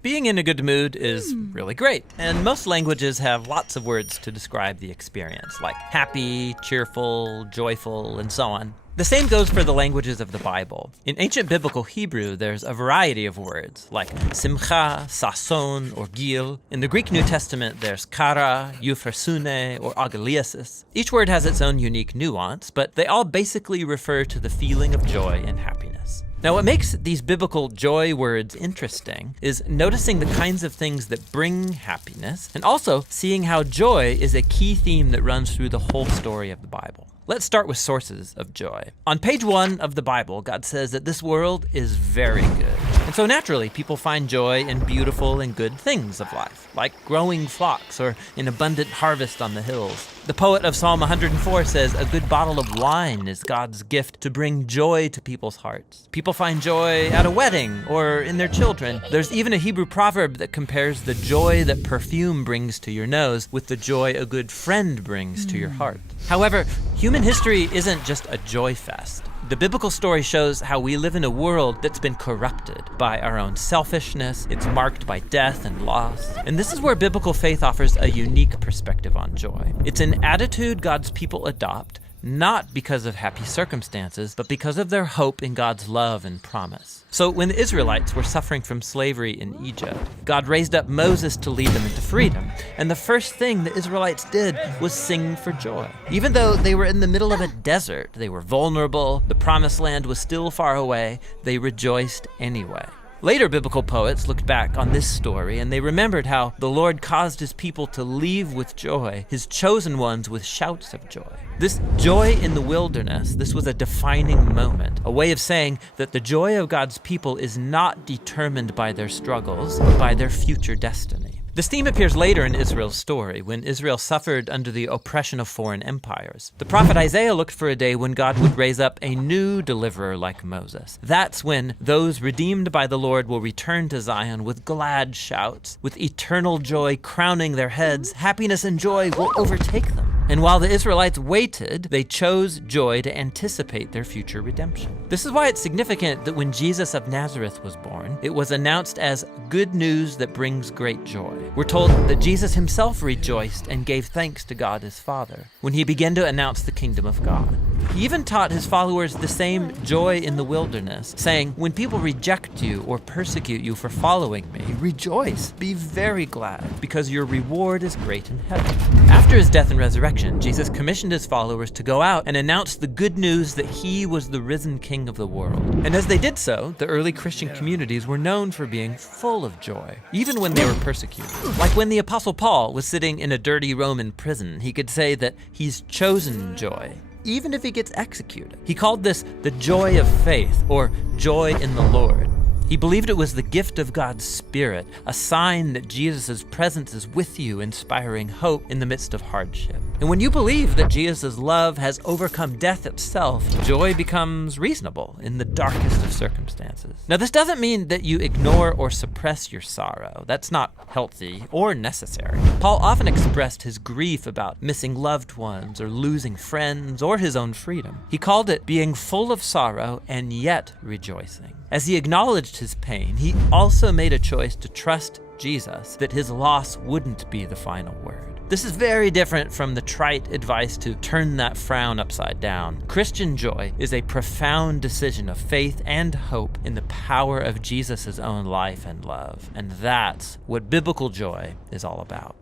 Being in a good mood is really great, and most languages have lots of words to describe the experience, like happy, cheerful, joyful, and so on. The same goes for the languages of the Bible. In ancient biblical Hebrew, there's a variety of words, like simcha, sason, or gil. In the Greek New Testament, there's kara, euphrosune, or agaliasis. Each word has its own unique nuance, but they all basically refer to the feeling of joy and happiness. Now, what makes these biblical joy words interesting is noticing the kinds of things that bring happiness, and also seeing how joy is a key theme that runs through the whole story of the Bible. Let's start with sources of joy. On page 1 of the Bible, God says that this world is very good. And so naturally, people find joy in beautiful and good things of life, like growing flocks or an abundant harvest on the hills. The poet of Psalm 104 says, "A good bottle of wine is God's gift to bring joy to people's hearts." People find joy at a wedding or in their children. There's even a Hebrew proverb that compares the joy that perfume brings to your nose with the joy a good friend brings to your heart. However, human history isn't just a joy fest. The biblical story shows how we live in a world that's been corrupted by our own selfishness. It's marked by death and loss. And this is where biblical faith offers a unique perspective on joy. It's an attitude God's people adopt, not because of happy circumstances, but because of their hope in God's love and promise. So when the Israelites were suffering from slavery in Egypt, God raised up Moses to lead them into freedom. And the first thing the Israelites did was sing for joy. Even though they were in the middle of a desert, they were vulnerable, the promised land was still far away, they rejoiced anyway. Later biblical poets looked back on this story and they remembered how the Lord caused his people to leave with joy, his chosen ones with shouts of joy. This joy in the wilderness, this was a defining moment, a way of saying that the joy of God's people is not determined by their struggles, but by their future destiny. This theme appears later in Israel's story, when Israel suffered under the oppression of foreign empires. The prophet Isaiah looked for a day when God would raise up a new deliverer like Moses. That's when those redeemed by the Lord will return to Zion with glad shouts, with eternal joy crowning their heads. Happiness and joy will overtake them. And while the Israelites waited, they chose joy to anticipate their future redemption. This is why it's significant that when Jesus of Nazareth was born, it was announced as good news that brings great joy. We're told that Jesus himself rejoiced and gave thanks to God his Father when he began to announce the kingdom of God. He even taught his followers the same joy in the wilderness, saying, "When people reject you or persecute you for following me, rejoice, be very glad, because your reward is great in heaven." After his death and resurrection, Jesus commissioned his followers to go out and announce the good news that he was the risen King of the world. And as they did so, the early Christian communities were known for being full of joy, even when they were persecuted. Like when the Apostle Paul was sitting in a dirty Roman prison, he could say that he's chosen joy, even if he gets executed. He called this the joy of faith, or joy in the Lord. He believed it was the gift of God's Spirit, a sign that Jesus' presence is with you, inspiring hope in the midst of hardship. And when you believe that Jesus' love has overcome death itself, joy becomes reasonable in the darkest of circumstances. Now, this doesn't mean that you ignore or suppress your sorrow. That's not healthy or necessary. Paul often expressed his grief about missing loved ones or losing friends or his own freedom. He called it being full of sorrow and yet rejoicing. As he acknowledged his pain, he also made a choice to trust Jesus that his loss wouldn't be the final word. This is very different from the trite advice to turn that frown upside down. Christian joy is a profound decision of faith and hope in the power of Jesus' own life and love. And that's what biblical joy is all about.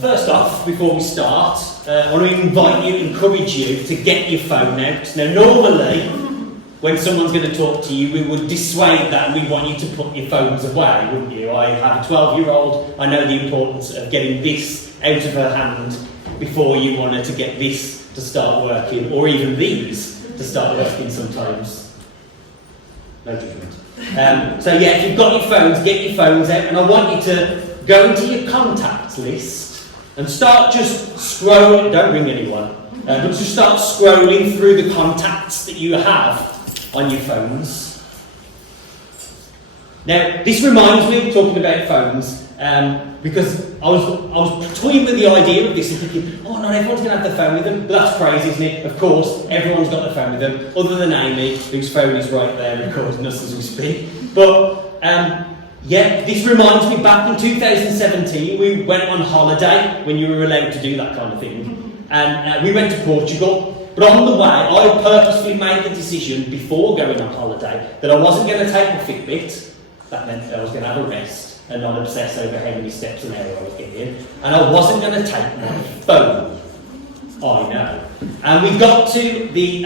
First off, before we start, I want to encourage you to get your phone out. Now, normally, when someone's going to talk to you, we would dissuade that and we want you to put your phones away, wouldn't you? I have a 12-year-old. I know the importance of getting this out of her hand before you want her to get this to start working, or even these to start working sometimes. No judgment. So yeah, if you've got your phones, get your phones out, and I want you to go into your contacts list and start just scrolling. Don't ring anyone, but just start scrolling through the contacts that you have on your phones. Now, this reminds me, talking about phones, because I was toying with the idea of this and thinking, oh, not everyone's going to have their phone with them. But that's crazy, isn't it? Of course, everyone's got their phone with them, other than Amy, whose phone is right there recording us as we speak. But, yeah, this reminds me, back in 2017, we went on holiday, when you were allowed to do that kind of thing. And we went to Portugal. But on the way, I purposefully made the decision before going on holiday that I wasn't going to take my Fitbit. That meant that I was going to have a rest and not obsess over how many steps an hour I was getting. And I wasn't going to take my phone. I know. And we got to the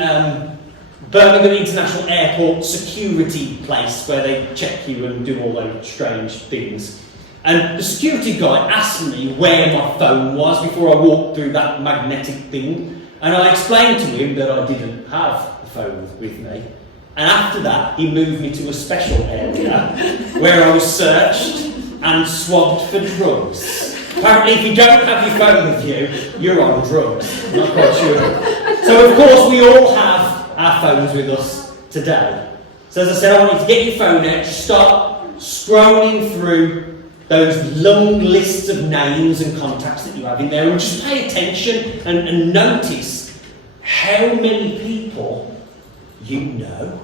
Birmingham International Airport security place where they check you and do all those strange things. And the security guy asked me where my phone was before I walked through that magnetic thing. And I explained to him that I didn't have the phone with me. And after that, he moved me to a special area where I was searched and swabbed for drugs. Apparently, if you don't have your phone with you, you're on drugs. I'm not quite sure. So, of course, we all have our phones with us today. So, as I said, I want you to get your phone out, start scrolling through those long lists of names and contacts that you have in there, and just pay attention and notice how many people you know.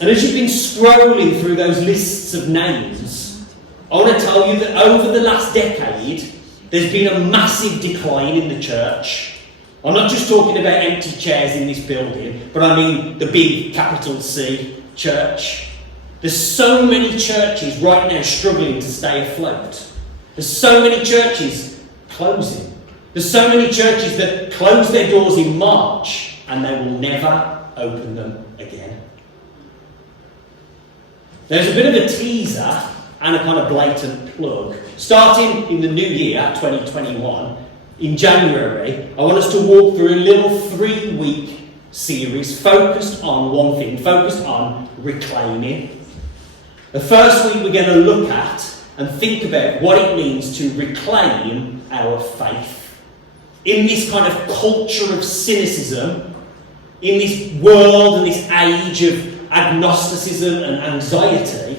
And as you've been scrolling through those lists of names, I want to tell you that over the last decade, there's been a massive decline in the church. I'm not just talking about empty chairs in this building, but I mean the big capital C church. There's so many churches right now struggling to stay afloat. There's so many churches closing. There's so many churches that close their doors in March and they will never open them again. There's a bit of a teaser and a kind of blatant plug. Starting in the new year, 2021, in January, I want us to walk through a little 3-week series focused on one thing, focused on reclaiming. The first week we're going to look at and think about what it means to reclaim our faith. In this kind of culture of cynicism, in this world and this age of agnosticism and anxiety,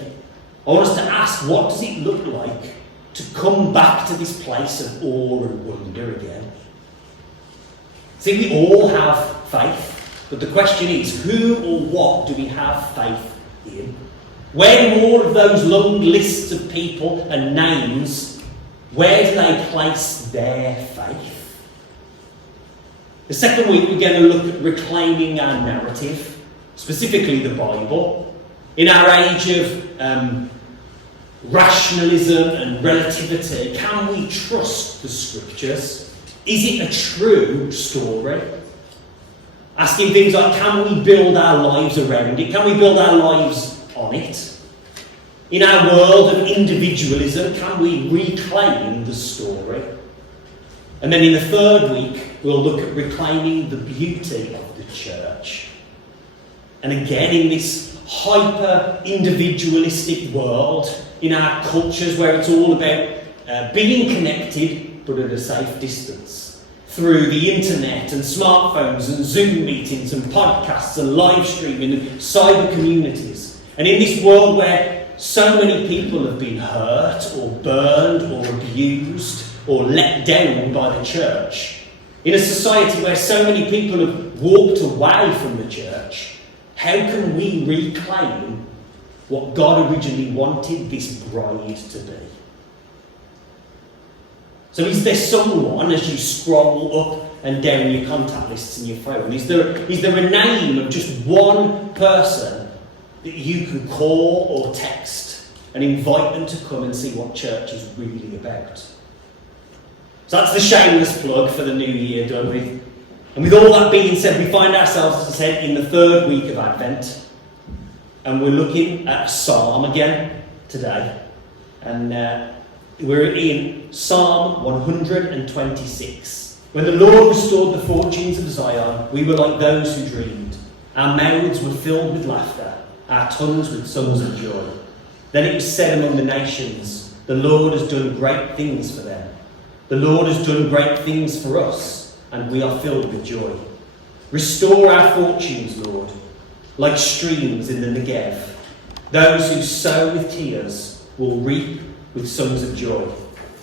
I want us to ask, what does it look like to come back to this place of awe and wonder again? See, we all have faith, but the question is, who or what do we have faith in? Where do all of those long lists of people and names, where do they place their faith? The second week we're going to look at reclaiming our narrative, specifically the Bible. In our age of rationalism and relativity, can we trust the scriptures? Is it a true story? Asking things like, can we build our lives around it? Can we build our lives on it? In our world of individualism, can we reclaim the story? And then in the third week, we'll look at reclaiming the beauty of the church. And again, in this hyper-individualistic world, in our cultures where it's all about being connected, but at a safe distance, through the internet and smartphones and Zoom meetings and podcasts and live streaming and cyber communities. And in this world where so many people have been hurt or burned or abused or let down by the church, in a society where so many people have walked away from the church, how can we reclaim what God originally wanted this bride to be? So is there someone, as you scroll up and down your contact lists in your phone, is there a name of just one person that you can call or text and invite them to come and see what church is really about? So that's the shameless plug for the new year done with. And with all that being said, we find ourselves, as I said, in the third week of Advent. And we're looking at a psalm again today. And we're in Psalm 126. When the Lord restored the fortunes of Zion, we were like those who dreamed. Our mouths were filled with laughter, our tongues with songs of joy. Then it was said among the nations, the Lord has done great things for them. The Lord has done great things for us, and we are filled with joy. Restore our fortunes, Lord. like streams in the Negev. Those who sow with tears will reap with songs of joy.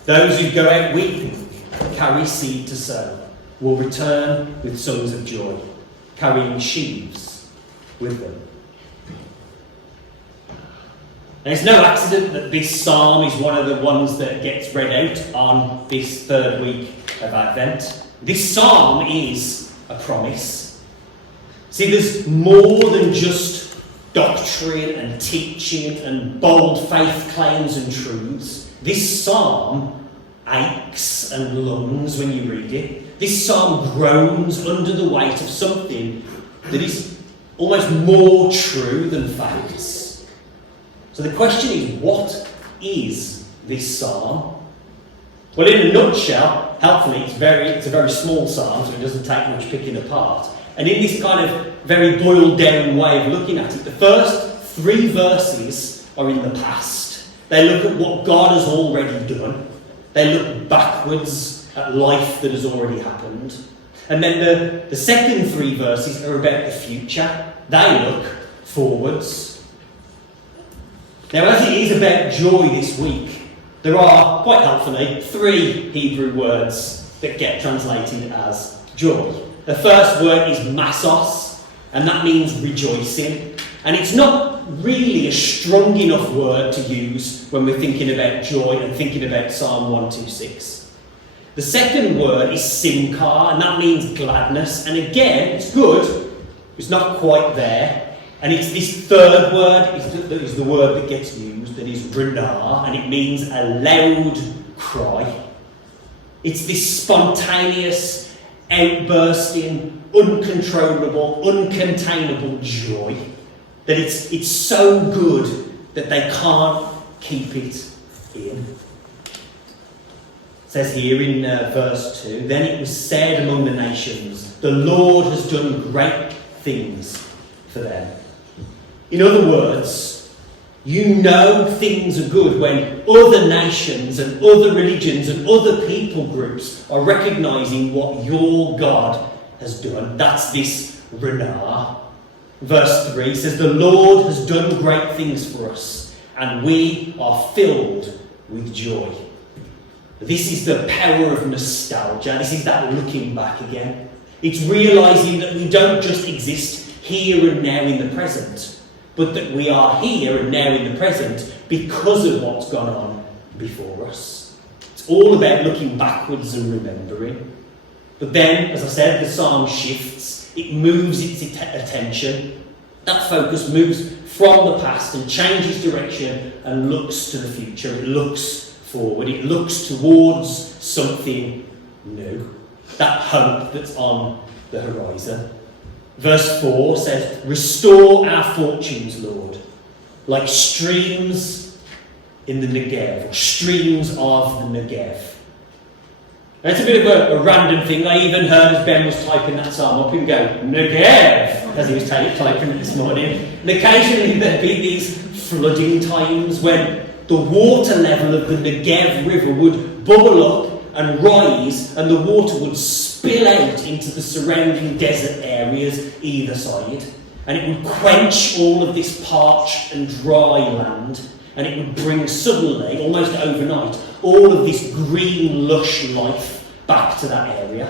Those who go out weeping, carry seed to sow, will return with songs of joy, carrying sheaves with them. And it's no accident that this psalm is one of the ones that gets read out on this third week of Advent. This psalm is a promise. See, there's more than just doctrine and teaching and bold faith claims and truths. This psalm aches and lungs when you read it. This psalm groans under the weight of something that is almost more true than facts. So the question is, what is this psalm? Well, in a nutshell, helpfully, it's a very small psalm, so it doesn't take much picking apart. And in this kind of very boiled down way of looking at it, the first 3 verses are in the past. They look at what God has already done. They look backwards at life that has already happened. And then the second 3 verses are about the future. They look forwards. Now, as it is about joy this week, there are, quite helpfully, 3 Hebrew words that get translated as joy. The first word is masos, and that means rejoicing. And it's not really a strong enough word to use when we're thinking about joy and thinking about Psalm 126. The second word is simcha, and that means gladness. And again, it's good, it's not quite there. And it's this third word is the word that gets used, that is renah, and it means a loud cry. It's this spontaneous, outbursting, uncontrollable, uncontainable joy that it's so good that they can't keep it in. It says here in verse 2, "Then it was said among the nations, the Lord has done great things for them." In other words, you know things are good when other nations and other religions and other people groups are recognising what your God has done. That's this renah. Verse 3 says, "The Lord has done great things for us, and we are filled with joy." This is the power of nostalgia. This is that looking back again. It's realising that we don't just exist here and now in the present, but that we are here and now in the present because of what's gone on before us. It's all about looking backwards and remembering. But then, as I said, the psalm shifts. It moves its attention. That focus moves from the past and changes direction and looks to the future. It looks forward. It looks towards something new. That hope that's on the horizon. Verse 4 says, "Restore our fortunes, Lord, like streams in the Negev," or streams of the Negev. Now, it's a bit of a random thing. I even heard as Ben was typing that psalm up, him go, "Negev," as he was typing it this morning. And occasionally there'd be these flooding times when the water level of the Negev River would bubble up and rise, and the water would spill out into the surrounding desert areas either side. And it would quench all of this parched and dry land, and it would bring suddenly, almost overnight, all of this green, lush life back to that area.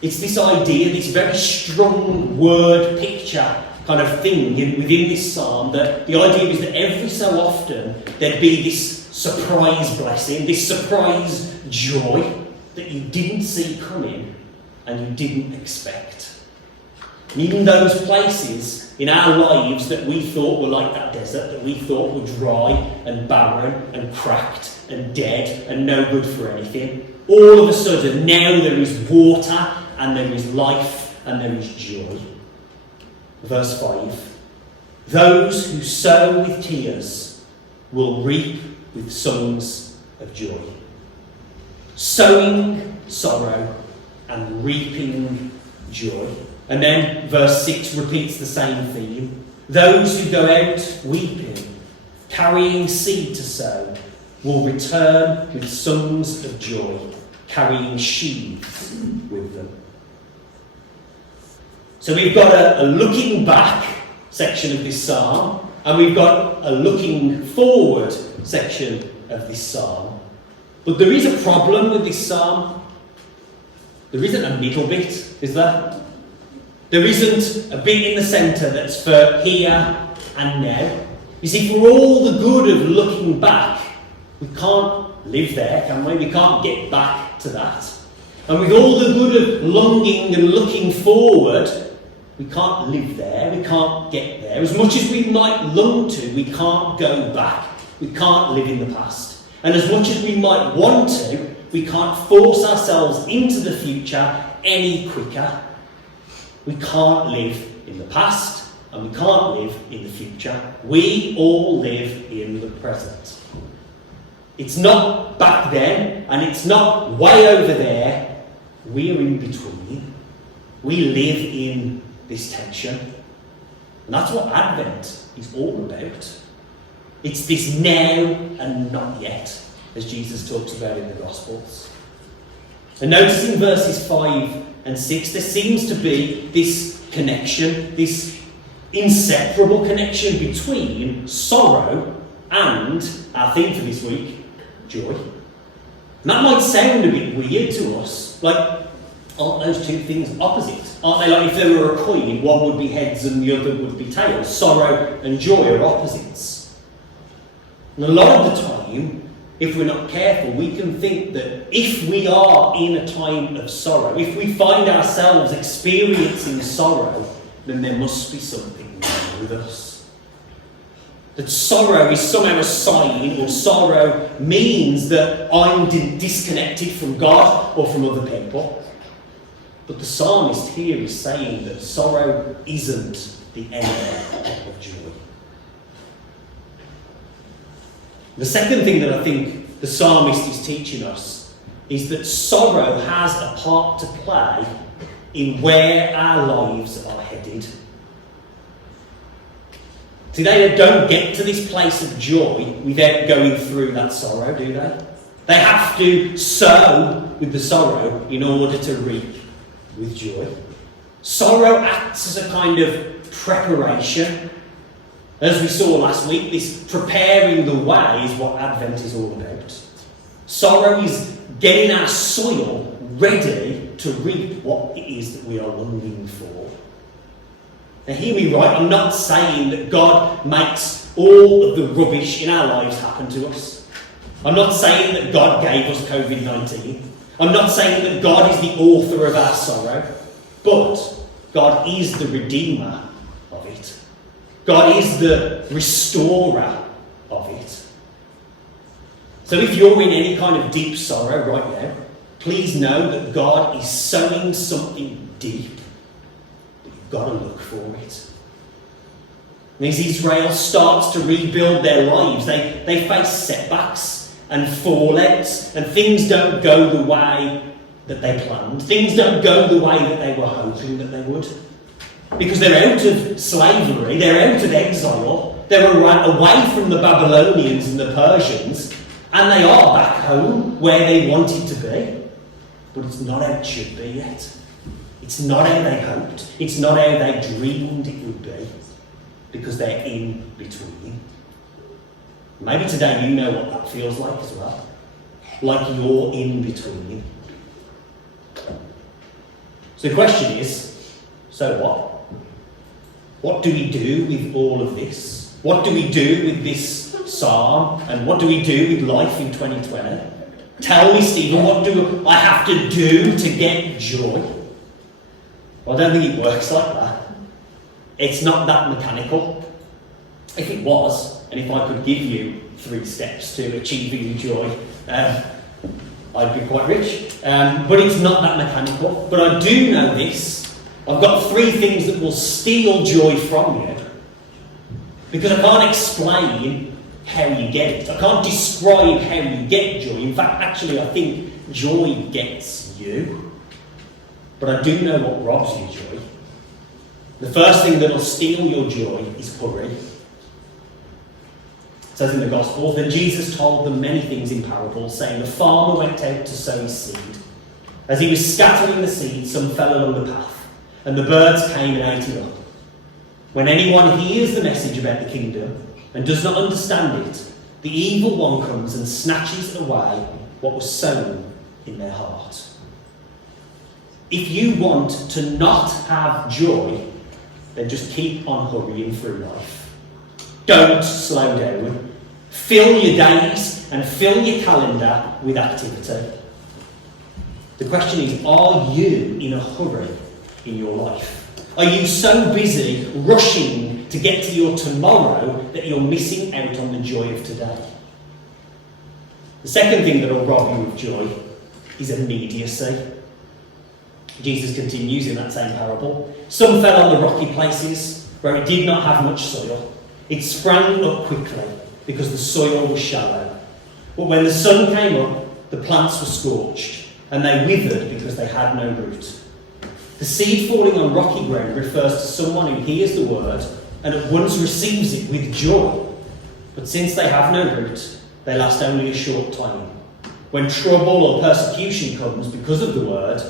It's this idea, this very strong word picture kind of thing within this psalm, that the idea is that every so often there'd be this surprise blessing, this surprise joy that you didn't see coming and you didn't expect. And even those places in our lives that we thought were like that desert, that we thought were dry and barren and cracked and dead and no good for anything, all of a sudden now there is water and there is life and there is joy. Verse 5, "Those who sow with tears will reap with songs of joy." Sowing sorrow and reaping joy. And then verse 6 repeats the same theme. "Those who go out weeping, carrying seed to sow, will return with songs of joy, carrying sheaves with them." So we've got a looking back section of this psalm, and we've got a looking forward section of this psalm. But there is a problem with this psalm. There isn't a middle bit, is there? There isn't a bit in the centre that's for here and now. You see, for all the good of looking back, we can't live there, can we? We can't get back to that. And with all the good of longing and looking forward, we can't live there, we can't get there. As much as we might long to, we can't go back. We can't live in the past. And as much as we might want to, we can't force ourselves into the future any quicker. We can't live in the past, and we can't live in the future. We all live in the present. It's not back then, and it's not way over there. We are in between. We live in this tension. And that's what Advent is all about. It's this now and not yet, as Jesus talks about in the Gospels. And notice in verses 5 and 6, there seems to be this connection, this inseparable connection between sorrow and, our theme for this week, joy. And that might sound a bit weird to us. Like, aren't those two things opposite? Aren't they like if there were a coin, one would be heads and the other would be tails? Sorrow and joy are opposites. And a lot of the time, if we're not careful, we can think that if we are in a time of sorrow, if we find ourselves experiencing sorrow, then there must be something wrong with us. That sorrow is somehow a sign, or sorrow means that I'm disconnected from God or from other people. But the psalmist here is saying that sorrow isn't the enemy of joy. The second thing that I think the psalmist is teaching us is that sorrow has a part to play in where our lives are headed. See, they don't get to this place of joy without going through that sorrow, do they? They have to sow with the sorrow in order to reap with joy. Sorrow acts as a kind of preparation. As we saw last week, this preparing the way is what Advent is all about. Sorrow is getting our soil ready to reap what it is that we are longing for. Now hear me right, I'm not saying that God makes all of the rubbish in our lives happen to us. I'm not saying that God gave us COVID-19. I'm not saying that God is the author of our sorrow. But God is the redeemer of it. God is the restorer of it. So if you're in any kind of deep sorrow right now, please know that God is sowing something deep, but you've got to look for it. And as Israel starts to rebuild their lives, they face setbacks and fallouts, and things don't go the way that they planned. Things don't go the way that they were hoping that they would. Because they're out of slavery, they're out of exile, they're away from the Babylonians and the Persians, and they are back home where they wanted to be. But it's not how it should be yet. It's not how they hoped. It's not how they dreamed it would be. Because they're in between. Maybe today you know what that feels like as well. Like you're in between. So the question is, so what? What do we do with all of this? What do we do with this psalm? And what do we do with life in 2020? Tell me, Stephen, what do I have to do to get joy? Well, I don't think it works like that. It's not that mechanical. If it was, and if I could give you 3 steps to achieving joy, I'd be quite rich. But it's not that mechanical. But I do know this. I've got 3 things that will steal joy from you. Because I can't explain how you get it. I can't describe how you get joy. In fact, actually, I think joy gets you. But I do know what robs you joy. The first thing that will steal your joy is hurry. It says in the Gospels that Jesus told them many things in parables, saying, the farmer went out to sow his seed. As he was scattering the seed, some fell along the path, and the birds came and ate it up. When anyone hears the message about the kingdom and does not understand it, the evil one comes and snatches away what was sown in their heart. If you want to not have joy, then just keep on hurrying through life. Don't slow down. Fill your days and fill your calendar with activity. The question is, are you in a hurry in your life? Are you so busy rushing to get to your tomorrow that you're missing out on the joy of today? The second thing that will rob you of joy is immediacy. Jesus continues in that same parable. Some fell on the rocky places where it did not have much soil. It sprang up quickly because the soil was shallow. But when the sun came up, the plants were scorched and they withered because they had no root. The seed falling on rocky ground refers to someone who hears the word and at once receives it with joy. But since they have no root, they last only a short time. When trouble or persecution comes because of the word,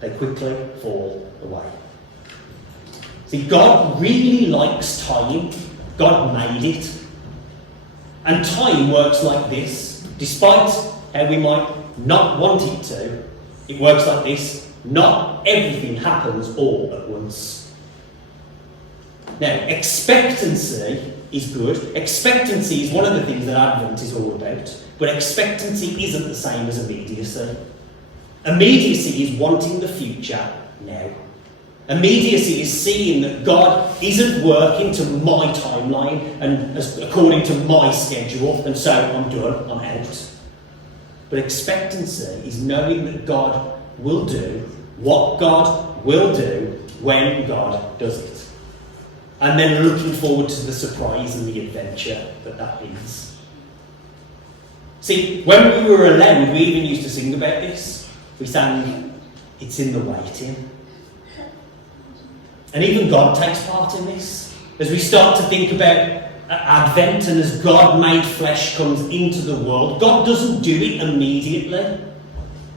they quickly fall away. See, God really likes time. God made it. And time works like this. Despite how we might not want it to, it works like this. Not everything happens all at once. Now, expectancy is good. Expectancy is one of the things that Advent is all about. But expectancy isn't the same as immediacy. Immediacy is wanting the future now. Immediacy is seeing that God isn't working to my timeline and according to my schedule, and so I'm done, I'm out. But expectancy is knowing that God will do what God will do when God does it. And then looking forward to the surprise and the adventure that means. See, when we were allowed, we even used to sing about this. We sang, "It's in the waiting." And even God takes part in this. As we start to think about Advent and as God made flesh comes into the world, God doesn't do it immediately.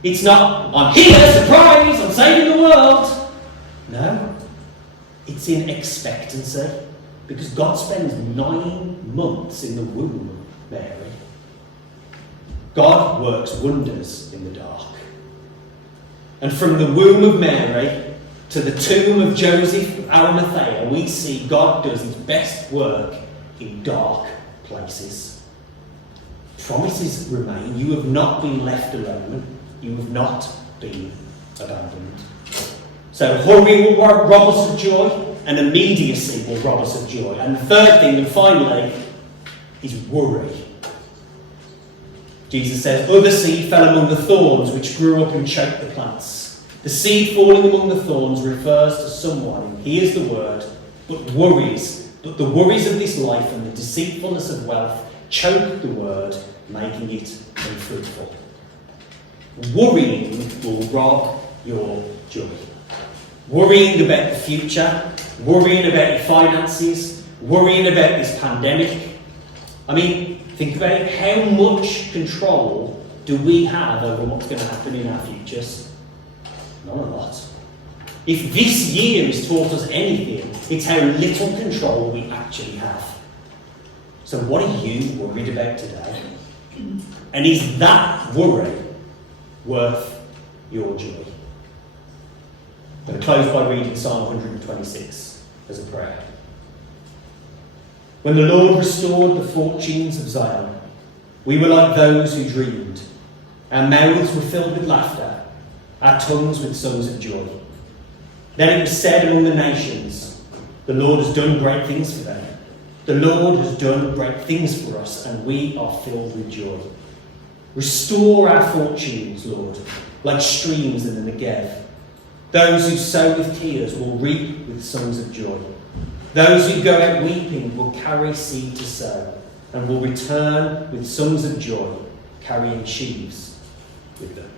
It's not, "I'm here, surprise, I'm saving the world." No. It's in expectancy. Because God spends 9 months in the womb of Mary. God works wonders in the dark. And from the womb of Mary to the tomb of Joseph of Arimathea, we see God does his best work in dark places. Promises remain. You have not been left alone. You have not been abandoned. So hurry will rob us of joy, and immediacy will rob us of joy. And the third thing, and finally, is worry. Jesus says, "Other seed fell among the thorns, which grew up and choked the plants." The seed falling among the thorns refers to someone who hears the word, but the worries of this life and the deceitfulness of wealth choke the word, making it unfruitful. Worrying will rob your joy. Worrying about the future, worrying about your finances, worrying about this pandemic. I mean, think about it. How much control do we have over what's going to happen in our futures? Not a lot. If this year has taught us anything, it's how little control we actually have. So what are you worried about today? And is that worry worth your joy? I'm going to close by reading Psalm 126 as a prayer. When the Lord restored the fortunes of Zion, we were like those who dreamed. Our mouths were filled with laughter, our tongues with songs of joy. Then it was said among the nations, "The Lord has done great things for them. The Lord has done great things for us, and we are filled with joy." Restore our fortunes, Lord, like streams in the Negev. Those who sow with tears will reap with songs of joy. Those who go out weeping will carry seed to sow, and will return with songs of joy, carrying sheaves with them.